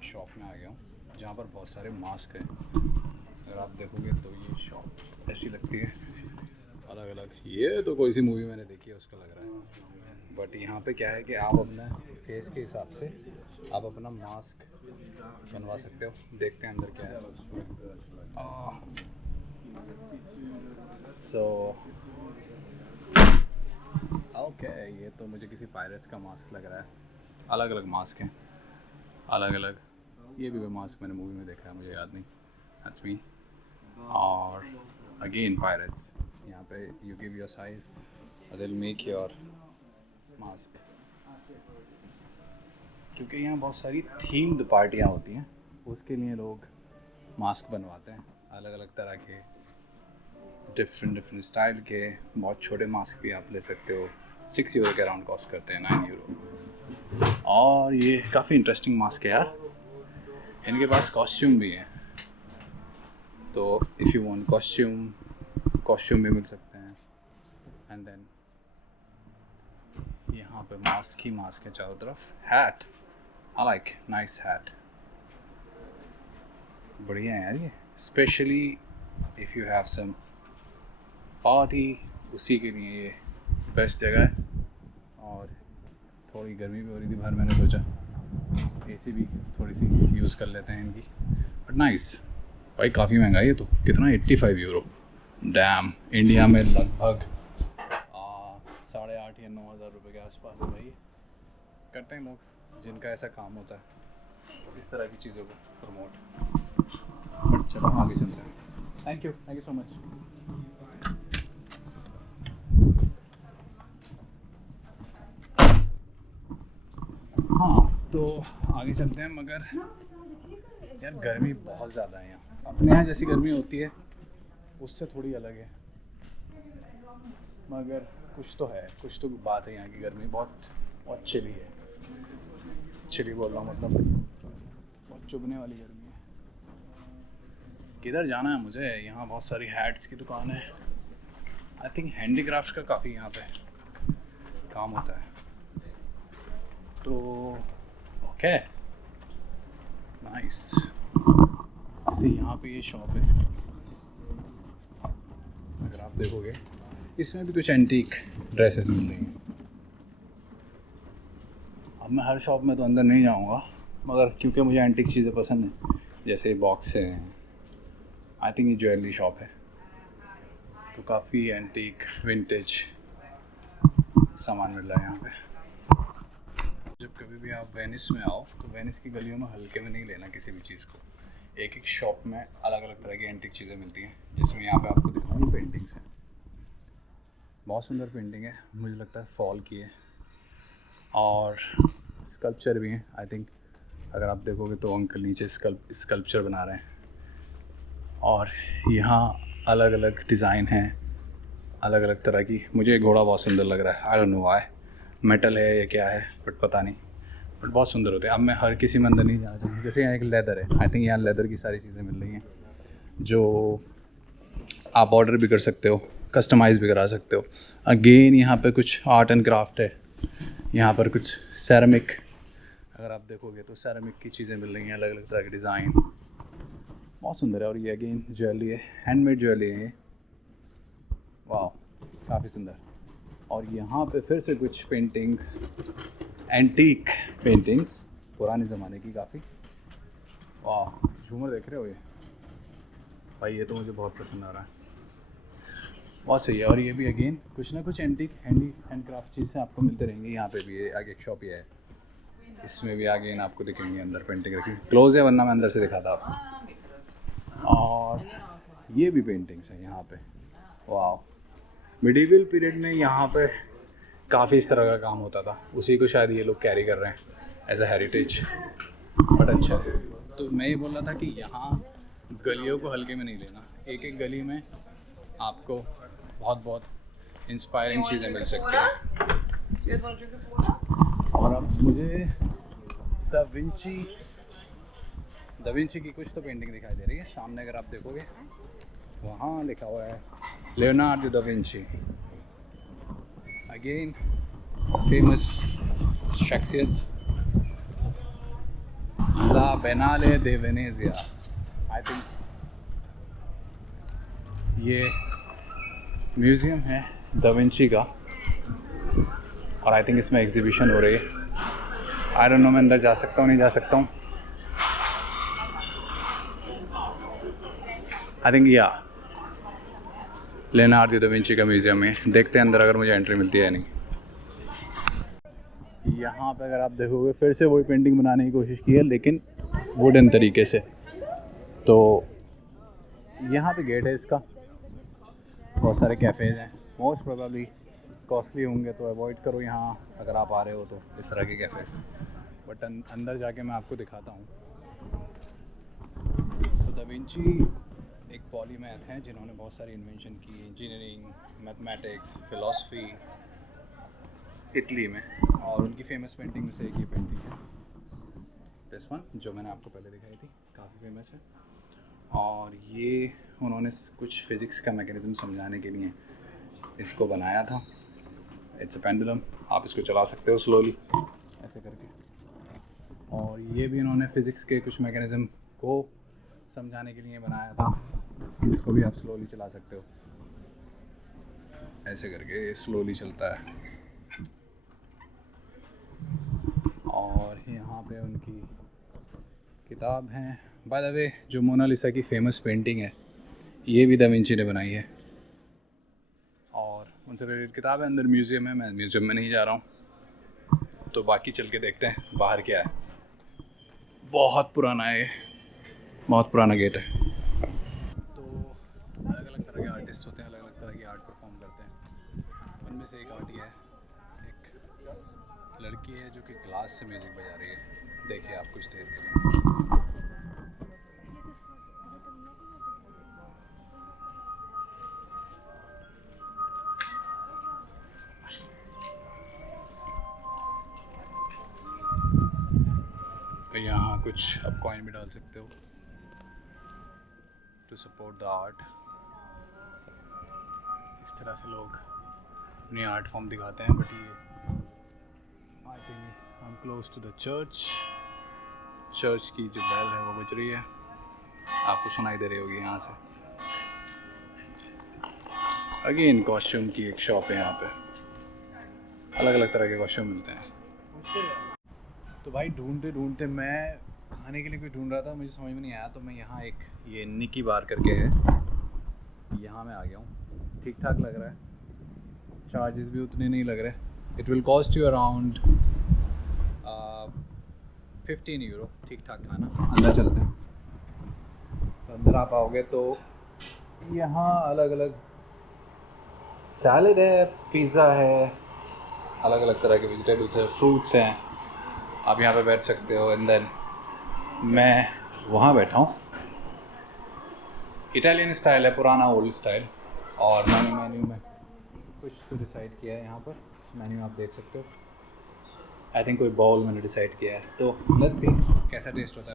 एक शॉप में आ गया हूँ जहाँ पर बहुत सारे मास्क हैं। अगर आप देखोगे तो ये शॉप ऐसी लगती है, अलग अलग। ये तो कोई सी मूवी मैंने देखी है उसका लग रहा है। बट यहाँ पे क्या है कि आप अपने फेस के हिसाब से आप अपना मास्क बनवा सकते हो। देखते हैं अंदर क्या है। सो ओके, ये तो मुझे किसी पायरेट्स का मास्क लग रहा है। अलग अलग मास्क हैं, अलग अलग। ये भी कोई मास्क मैंने मूवी में देखा है, मुझे याद नहीं। That's me. और अगेन पायरेट्स, यहाँ पे यू गिव योर साइज और they will make your mask. क्योंकि यहाँ बहुत सारी थीम्ड पार्टियाँ होती हैं, उसके लिए लोग मास्क बनवाते हैं अलग अलग तरह के, डिफरेंट स्टाइल के। बहुत छोटे मास्क भी आप ले सकते हो, 6 यूरो के अराउंड कॉस्ट करते हैं, 9 यूरो। और ये काफ़ी इंटरेस्टिंग मास्क है यार। इनके पास कॉस्ट्यूम भी हैं, तो इफ़ यू वांट कॉस्ट्यूम भी मिल सकते हैं। एंड देन यहाँ पे मास्क ही मास्क है चारों तरफ। Hat, I like, nice hat, बढ़िया है यार ये। Specially if you have some party, उसी के लिए ये बेस्ट जगह है। और थोड़ी गर्मी भी हो रही थी बाहर, मैंने सोचा एसी भी थोड़ी सी यूज़ कर लेते हैं इनकी। बट नाइस भाई, काफ़ी महंगा है ये तो। कितना, 85 यूरो। डैम, इंडिया में लगभग 8,500 या 9,000 रुपये के आसपास है भाई। करते हैं लोग जिनका ऐसा काम होता है इस तरह की चीज़ों को प्रमोट। बट चलो आगे चलते हैं। Thank you so much. हाँ, तो आगे चलते हैं। मगर यार गर्मी बहुत ज़्यादा है यहाँ। अपने यहाँ जैसी गर्मी होती है उससे थोड़ी अलग है। मगर कुछ तो है, कुछ तो बात है। यहाँ की गर्मी बहुत चिली है। चिली बोल रहा हूँ मतलब बहुत चुभने वाली गर्मी है। किधर जाना है मुझे? यहाँ बहुत सारी हैट्स की दुकान है। आई थिंक हैंडीक्राफ्ट का काफ़ी यहाँ पे काम होता है। तो ओके, नाइस। जैसे यहाँ पे ये शॉप है, अगर आप देखोगे इसमें भी कुछ एंटीक ड्रेसेस मिल रही हैं। अब मैं हर शॉप में तो अंदर नहीं जाऊँगा, मगर क्योंकि मुझे एंटीक चीज़ें पसंद हैं, जैसे बॉक्स हैं। आई थिंक ये ज्वेलरी शॉप है, तो काफ़ी एंटीक विंटेज सामान मिल रहा है यहाँ पे। जब कभी भी आप वेनिस में आओ तो वेनिस की गलियों में हल्के में नहीं लेना किसी भी चीज़ को। एक एक शॉप में अलग अलग तरह की एंटीक चीज़ें मिलती हैं, जिसमें यहाँ पे आपको दिखाऊँ पेंटिंग्स हैं। बहुत सुंदर पेंटिंग है, मुझे लगता है फॉल की है। और स्कल्पचर भी हैं। आई थिंक अगर आप देखोगे तो अंकल नीचे स्कल्पचर बना रहे हैं। और यहाँ अलग अलग डिज़ाइन हैं, अलग अलग तरह की। मुझे घोड़ा बहुत सुंदर लग रहा है। I don't know why, metal है या क्या है, बट पता नहीं। बट बहुत सुंदर होते हैं। अब मैं हर किसी में अंदर नहीं जाना चाहूँगा। जैसे यहाँ एक लेदर है, आई थिंक यहाँ लेदर की सारी चीज़ें मिल रही हैं जो आप ऑर्डर भी कर सकते हो, कस्टमाइज़ भी करा सकते हो। अगेन यहाँ पे कुछ आर्ट एंड क्राफ्ट है। यहाँ पर कुछ सेरामिक, अगर आप देखोगे तो सेरामिक की चीज़ें मिल रही हैं, अलग अलग तरह के डिज़ाइन। बहुत सुंदर है। और ये अगेन ज्वेलरी है, हैंडमेड ज्वेलरी है ये। वाह, काफ़ी सुंदर। और यहाँ पे फिर से कुछ पेंटिंग्स, एंटीक पेंटिंग्स, पुराने ज़माने की काफ़ी। वाह, झूमर देख रहे हो ये भाई? ये तो मुझे बहुत पसंद आ रहा है, बहुत सही है। और ये भी अगेन कुछ ना कुछ एंटीक हैंड क्राफ्ट चीज़ें आपको मिलते रहेंगे। यहाँ पे भी है, आगे एक शॉप ये है, इसमें भी अगेन आपको दिखेंगे अंदर पेंटिंग रखी। क्लोज है वरना मैं अंदर से दिखाता आपको। और ये भी पेंटिंग्स हैं यहाँ पे। वाह, मिडीवल पीरियड में यहाँ पे काफ़ी इस तरह का काम होता था, उसी को शायद ये लोग कैरी कर रहे हैं एज अ हेरिटेज। बट अच्छा है। तो मैं ये बोल रहा था कि यहाँ गलियों को हल्के में नहीं लेना। एक एक गली में आपको बहुत इंस्पायरिंग चीज़ें मिल सकती हैं। और अब मुझे दा विंची की कुछ तो पेंटिंग दिखाई दे रही है सामने। अगर आप देखोगे वहाँ लिखा हुआ है Leonardo da Vinci. Again famous शख्सियत, ला बेनाले दे वेनेजिया, आई थिंक ये म्यूज़ियम है दा विंची का, और आई थिंक इसमें एग्जीबिशन हो रही है। आई डोंट नो मैं अंदर जा सकता हूँ नहीं जा सकता हूँ। आई थिंक या लियोनार्डो दा विंची का म्यूज़ियम में, देखते हैं अंदर अगर मुझे एंट्री मिलती है या नहीं। यहाँ पे अगर आप देखोगे फिर से वही पेंटिंग बनाने की कोशिश की है, लेकिन वुडन तरीके से। तो यहाँ पे गेट है इसका, बहुत सारे कैफ़ेज़ हैं, मोस्ट प्रोबेबली कॉस्टली होंगे तो अवॉइड करो यहाँ अगर आप आ रहे हो तो इस तरह के कैफ़ेज़। बट अंदर जाके मैं आपको दिखाता हूँ। सो दा विंची एक पॉलीमैथ हैं जिन्होंने बहुत सारी इन्वेंशन की, इंजीनियरिंग, मैथमेटिक्स, फ़िलासफ़ी, इटली में। और उनकी फेमस पेंटिंग में से एक ये पेंटिंग है, दिस वन, जो मैंने आपको पहले दिखाई थी, काफ़ी फेमस है। और ये उन्होंने कुछ फ़िज़िक्स का मैकेनिज़्म समझाने के लिए इसको बनाया था। इट्स अ पेंडुलम, आप इसको चला सकते हो स्लोली ऐसे करके। और ये भी इन्होंने फ़िज़िक्स के कुछ मैकेनिज़्म को समझाने के लिए बनाया था, इसको भी आप स्लोली चला सकते हो ऐसे करके, स्लोली चलता है। और यहाँ पे उनकी किताब हैं। बाय द वे, जो मोनालिसा की फ़ेमस पेंटिंग है ये भी दा विंची ने बनाई है, और उनसे रिलेटेड किताब है। अंदर म्यूज़ियम है, मैं म्यूज़ियम में नहीं जा रहा हूँ, तो बाकी चल के देखते हैं बाहर क्या है। बहुत पुराना है, बहुत पुराना गेट है। तो अलग अलग तरह के आर्टिस्ट होते हैं, अलग अलग तरह की आर्ट परफॉर्म करते हैं। उनमें से एक आर्ट ये है, एक लड़की है जो कि ग्लास से म्यूज़िक बजा रही है। देखिए आप कुछ देर के लिए। यहाँ कुछ आप कॉइन भी डाल सकते हो टू सपोर्ट द आर्ट। इस तरह से लोग अपनी आर्ट फॉर्म दिखाते हैं। बट ये I think I am close to the church. Church की जो बेल है वो बज रही है, आपको सुनाई दे रही होगी यहाँ से। अगेन कॉस्ट्यूम की एक शॉप है, यहाँ पे अलग अलग तरह के कॉस्ट्यूम मिलते हैं। तो भाई ढूंढते ढूंढते मैं खाने के लिए कुछ ढूंढ रहा था, मुझे समझ में नहीं आया, तो मैं यहाँ एक ये निकी बार करके है, यहाँ मैं आ गया हूँ। ठीक ठाक लग रहा है, चार्जेस भी उतने नहीं लग रहे। It will cost you around 15 euro, ठीक ठाक खाना। अंदर चलते हैं। तो अंदर आप आओगे तो यहाँ अलग अलग सैलड है, पिज़्ज़ा है, अलग अलग तरह के वेजिटेबल्स है, फ्रूट्स हैं, आप यहाँ पे बैठ सकते हो। एंड देन मैं वहाँ बैठा हूँ, इटालियन स्टाइल है, पुराना ओल्ड स्टाइल। और मैंने मेन्यू में कुछ तो डिसाइड किया है, यहाँ पर मेन्यू आप देख सकते हो। आई थिंक कोई बाउल मैंने डिसाइड किया है, तो लेट्स सी कैसा टेस्ट होता है।